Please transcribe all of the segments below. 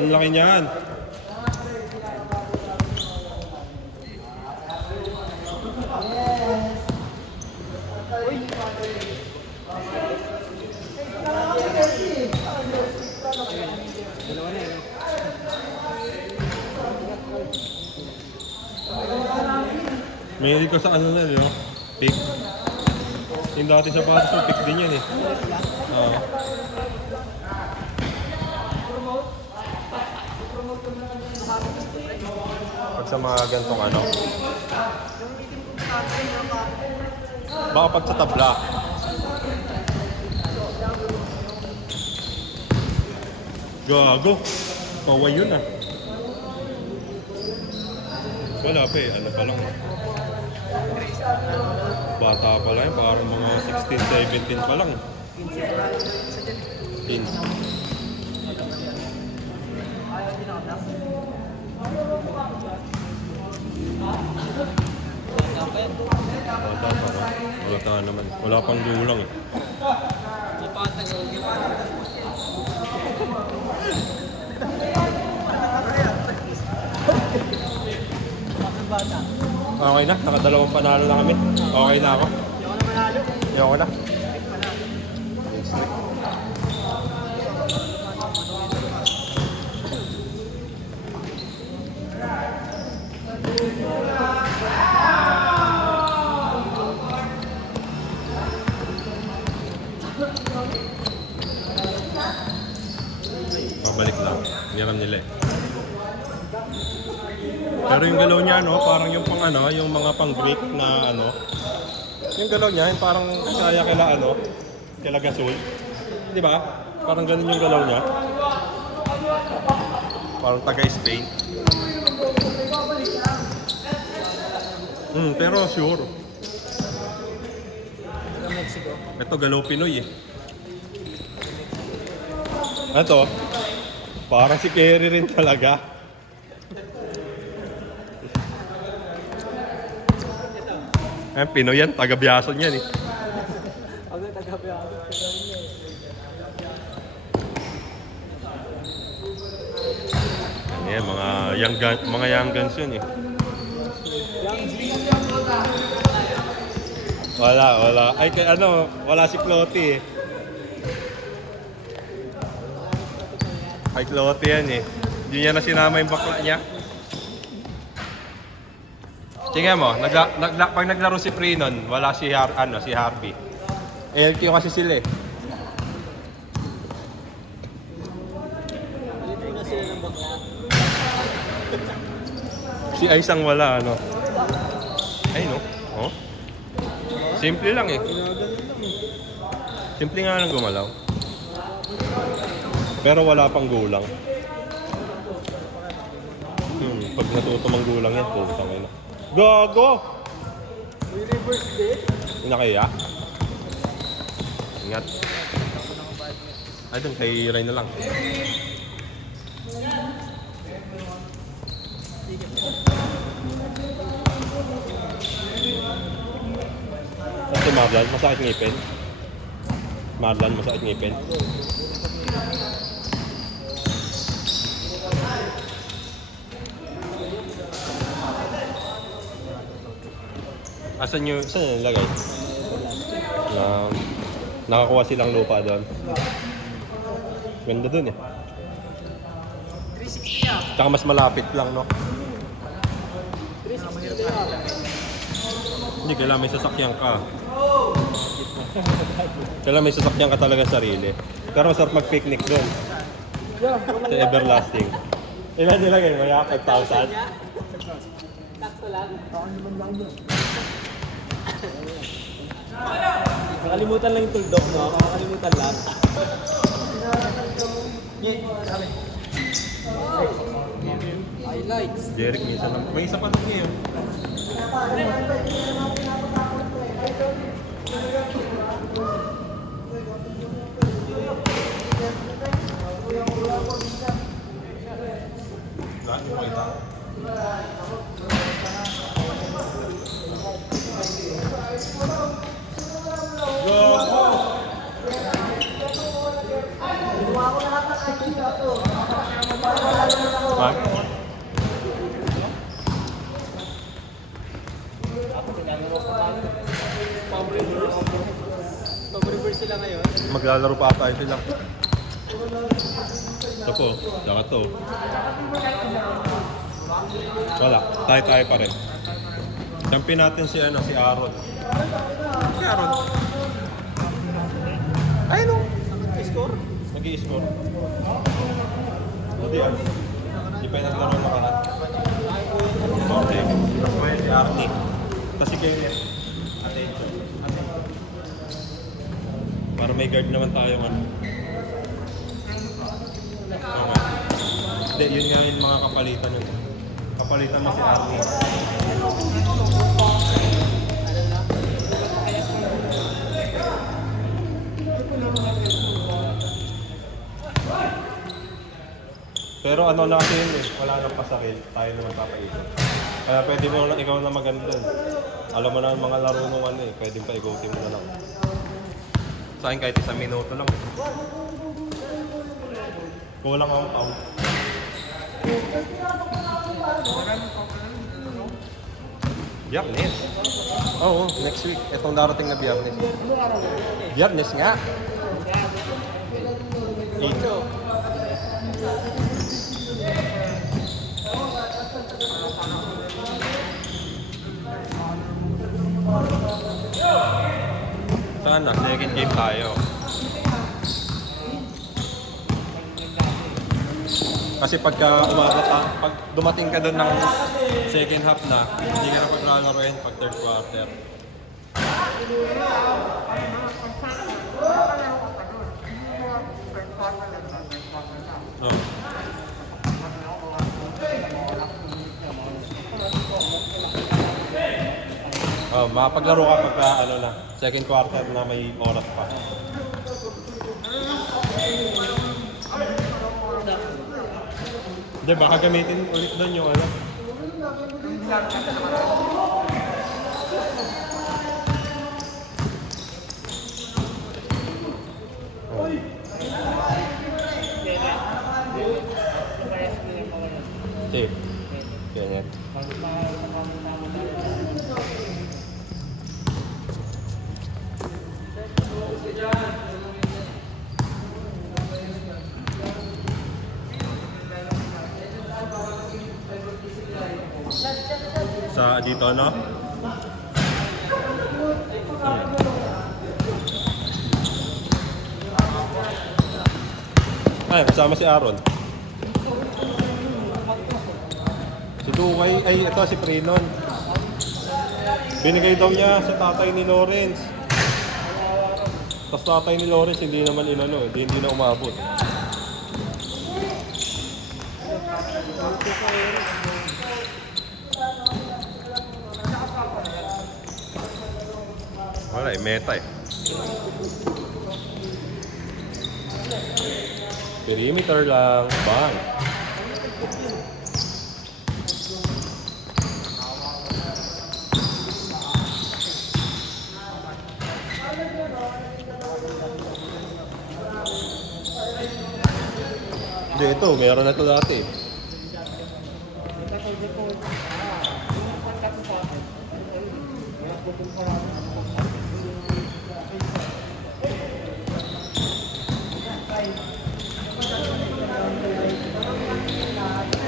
Ang laki niyan. Mahilig ko sa ano na yun, no? Pick. Yung dati sa patos yung pick din yan eh. Oo. Pag sa mga gantong ano. Baka pag sa tabla. Gago. Kaway yun ah. Wala pa eh. Ano pa lang. Bata pa lang. Parang mga 16, 17 pa lang. 15. Bata pa lang. Wala naman. Wala pang gulang eh. Okay na, nakadalawang panalo na kami. Okay na ako. Ayoko na. Mabalik lang. Hiram nila eh. Pero yung galaw niya, no, parang yung pang ano, yung mga pang Greek na ano. Yung galaw niya, yung parang kaya kila ano, kila Gasol. Di ba? Parang ganun yung galaw niya. Parang taga-Spain. Pero sure. Ito galaw Pinoy eh. Ito, parang si Kerry rin talaga. Eh, Pinoy yan, taga-Biason yan eh. Ako taga-Biason. Yeah, mga young guns yun eh. Wala. Ay, kay ano, wala si Clotty eh. Kay Clotty yan eh. Hindi niya na sinama yung bakla niya. Tingnan mo, pag naglaro si Prenon, wala si Harvey. LQ kasi sila eh. Si Ice ang wala, ano. Ay, no? Oh. Simple lang eh. Simple nga lang gumalaw. Pero wala pang gulang. Pag natuto mang gulang yan, putang ina. Gago! May reverse din? Nakaya? Ingat. Ay, doon kay Ray na lang. At si Marlon, masakit ngipin. Marlon, masakit ngipin. Saan yung nilagay? Nakakuha silang lupa doon. Ganda doon eh. Tsaka mas malapit lang, no? Hindi, kailangan may sasakyan ka. Kailangan may sasakyan ka talaga sarili. Pero masarap mag-picnic doon. Sa Everlasting. Ilan nilagay mo? Yung 5,000? Takto lang? Nakalimutan lang yung tuldok, no? Nakalimutan lang. Highlights. Derek, minsan lang. May isa pa rin ngayon. Saan mo ito? Ginawa ko lahat ng idea to. Ha? Pag-reverse sila ngayon. Maglalaro pa tayo sila. Ito po, saka to. Wala, tayo pa rin. Champion natin si Aaron. Si Aaron. Ay no. Score? Mag-i-score. Hindi ah. Hindi pa yung naglaro na karat. Okay. Tapos si Arnie. Kasi kayo attention. Para may guard naman tayo man. Okay. Hindi, yun nga yung mga kapalitan yun. Kapalitan mo si Arnie. Pero ano na kasi yun eh, wala nang pasakit, tayo naman papaikot. Kaya pwede mo na ikaw na maganda. Alam mo na ang mga laro nung ano eh, pwede pa ikotin mo na lang. Sa akin kahit 1 minuto lang. Kulang ang out. Biyernes. Oo, next week. Itong darating na Biyernes. Biyernes nga. Ito. Sana, second game tayo. Kasi pagka pag dumating ka doon ng second half na, hindi ka na paglalaroin pag third quarter. No. Mapaglaro ka pagka second quarter na may oras pa. Hindi, baka gamitin ulit doon yung Okay. Ganyan. Sa dito, no? Ay, kasama si Aaron. Si Dukay, ay ito si Prenon. Binigay daw niya sa tatay ni Lawrence. Tapos tatay ni Lawrence hindi naman hindi na umabot. Wala meta eh. Perimeter lang, bang. Hindi, ito, meron na ito dati.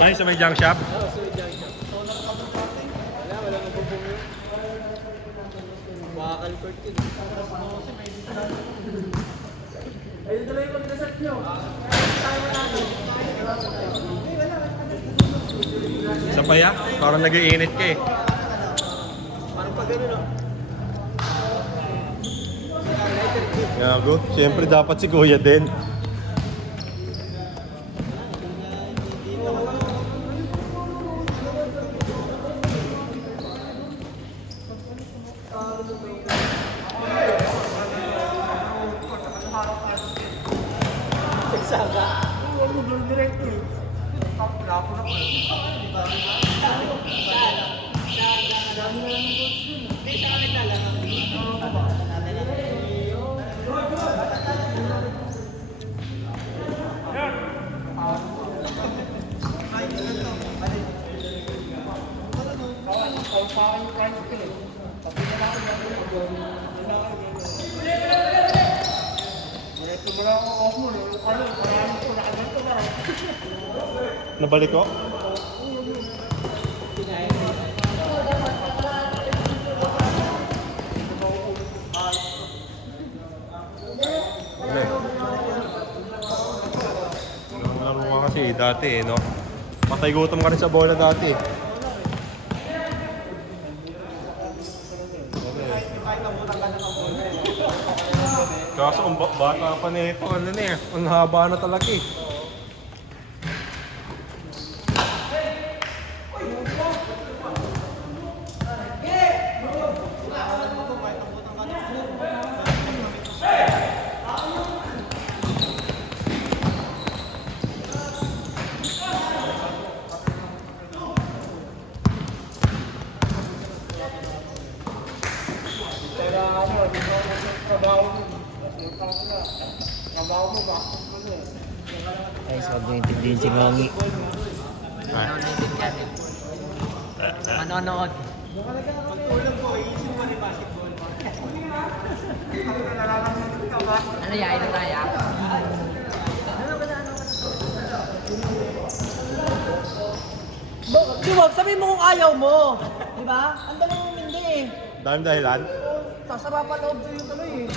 Ay, sa may junk shop? Wala magbubong yun. Makakalpert yun. Ayun tuloy yung mag-desert nyo. Sa paya? Parang nag-iinit ka eh. Parang pag gano'n, no? Gago, siyempre dapat si Kuya din. Saka. Nabalik ko? Hindi. Laro ka kasi dati eh, no? Patay gutom ka rin sa bola dati. Kaso kung bata pa na ito, ano na eh, ang haba na talaga eh. Guys, huwag nyo intindihin si Ngongi. Ah. Manonood. Ano yan? Ito tayo? Di wag, sabihin mo kung ayaw mo. Di ba? Ang dali mo hindi eh. Dahil dahilan? Sasara pa loob sa'yo tuloy eh.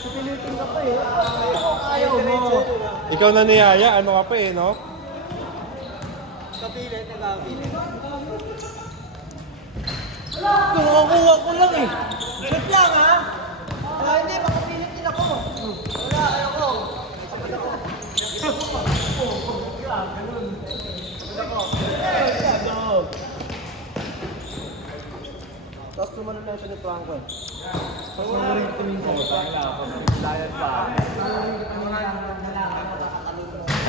Pipilitin ka pa eh. Sabihin mo kung ayaw mo. Ikaw na niyaya, ano ka pa eh, no? Kapilit, nag-kapilit. Kukuha ko lang eh. Wait lang ha. Wala hindi, makapilit din ako. Wala, ayoko. Tapos tumalun lang siya ni Franco eh.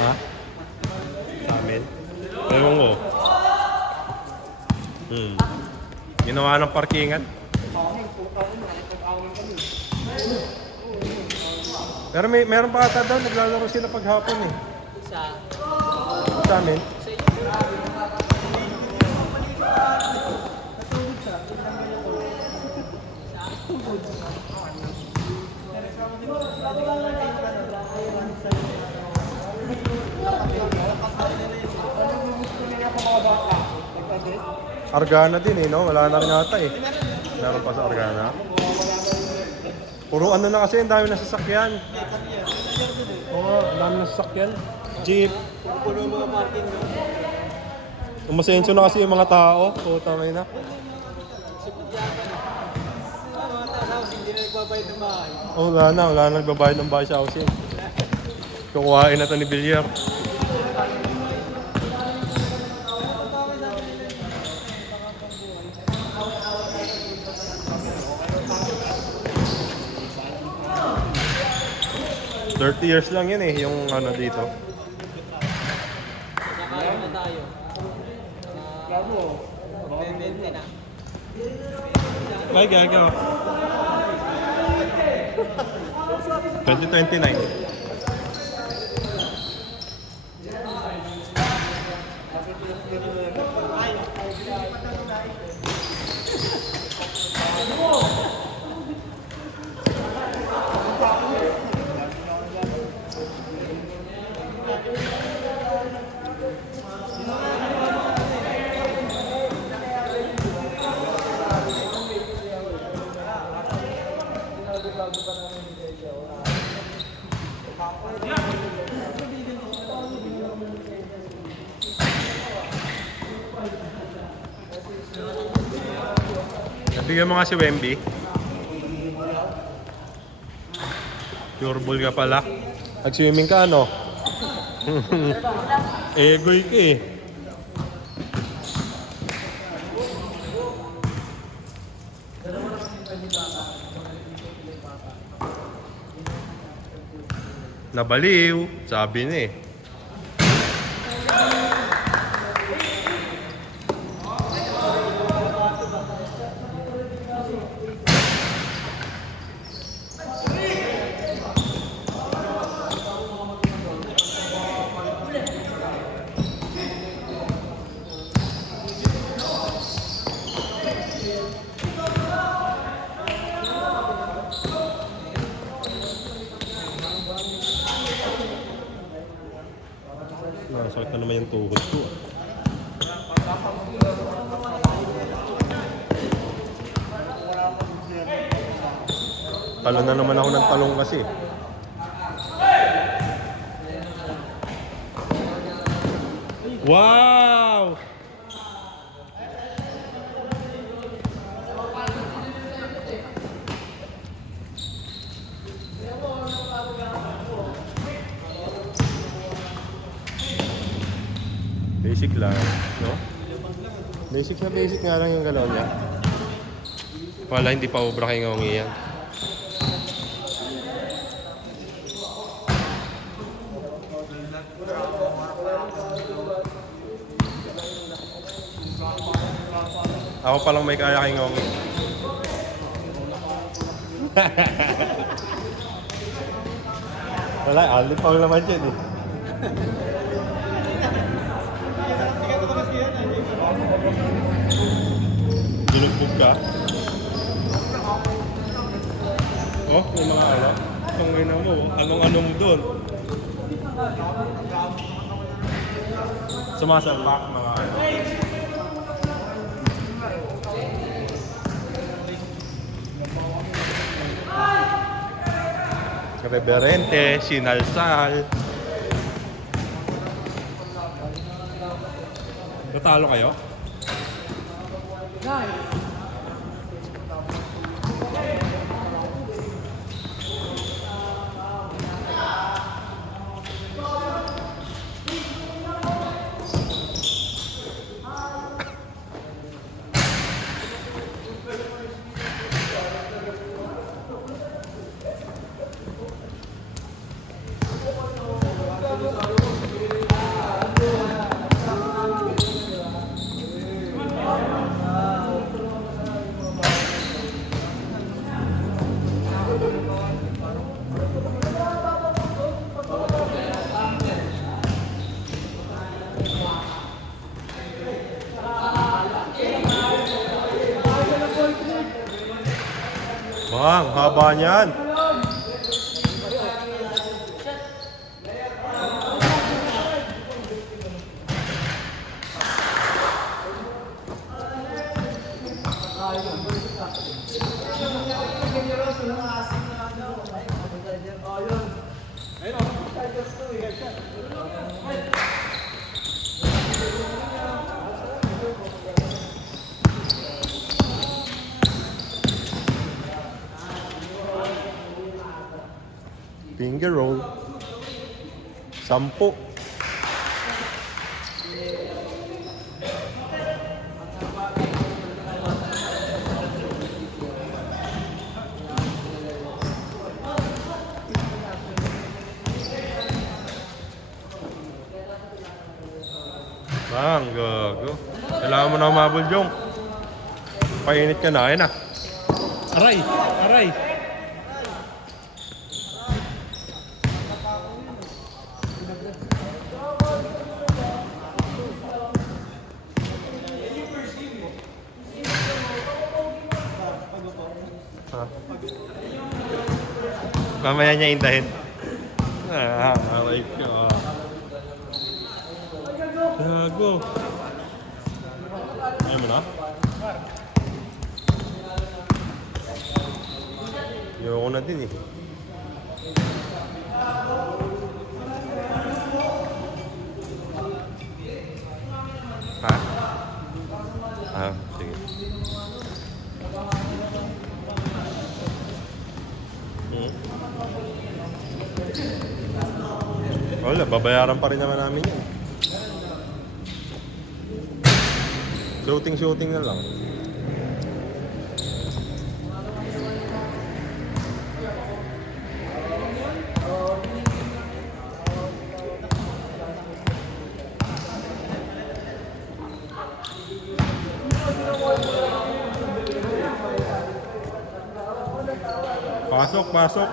Ha? Amin? Ewan ko. Ginawa ng parkingan? Pero meron pa ata daw, naglalaro sila paghapon eh. Sa amin? Argana din eh, no? Wala na rin ata eh. Meron pa sa Argana. Puro ano na kasi, ang dami na sasakyan. Oo, ang dami na sasakyan. Jeep. Puno mga parking. Umasensyo na kasi yung mga tao. Puta may na. Mga taas hindi na nagbabayad ng bahay. Oh, wala na nagbabayad ng bahay sa housing. Kukuhain na to ni Villar. $30 lang yun eh, yung ano dito. Nakain na tayo. Bebente na. Ay, gaga. 2029. Nabigyan mo nga si Wemby. Pure ball ka pala. Nag-swimming ka ano? Egoy ka eh. Nabaliw, sabi niya eh. Sakit na naman yung tuhod ko. Talon na naman ako ng talong kasi. Wow! Basic lang, no? Basic nga lang yung galaw niya. Wala, hindi pa obra kay Ngongi yan. Ako palang may kaya kay Ngongi. Wala, alipaw naman yun eh. Binugbog ka? Oh, may mga ano? Itong ina mo, anong-ano mo doon? Sumasalpak mga ano? Reverente, sinalsal. Natalo kayo? Bang, haba niyan. Finger roll. 10. Bang, gago. Kailangan mo na umabol, Jong. Painit ka na, ayun na. Aray! Aray! Mamaya niya indahin. Aray ka. Gago. Ayaw mo na? Ayoko na din eh. Ha? Ah, sige. Wala, babayaran pa rin naman namin yan. Shooting na lang. Pasok, pasok.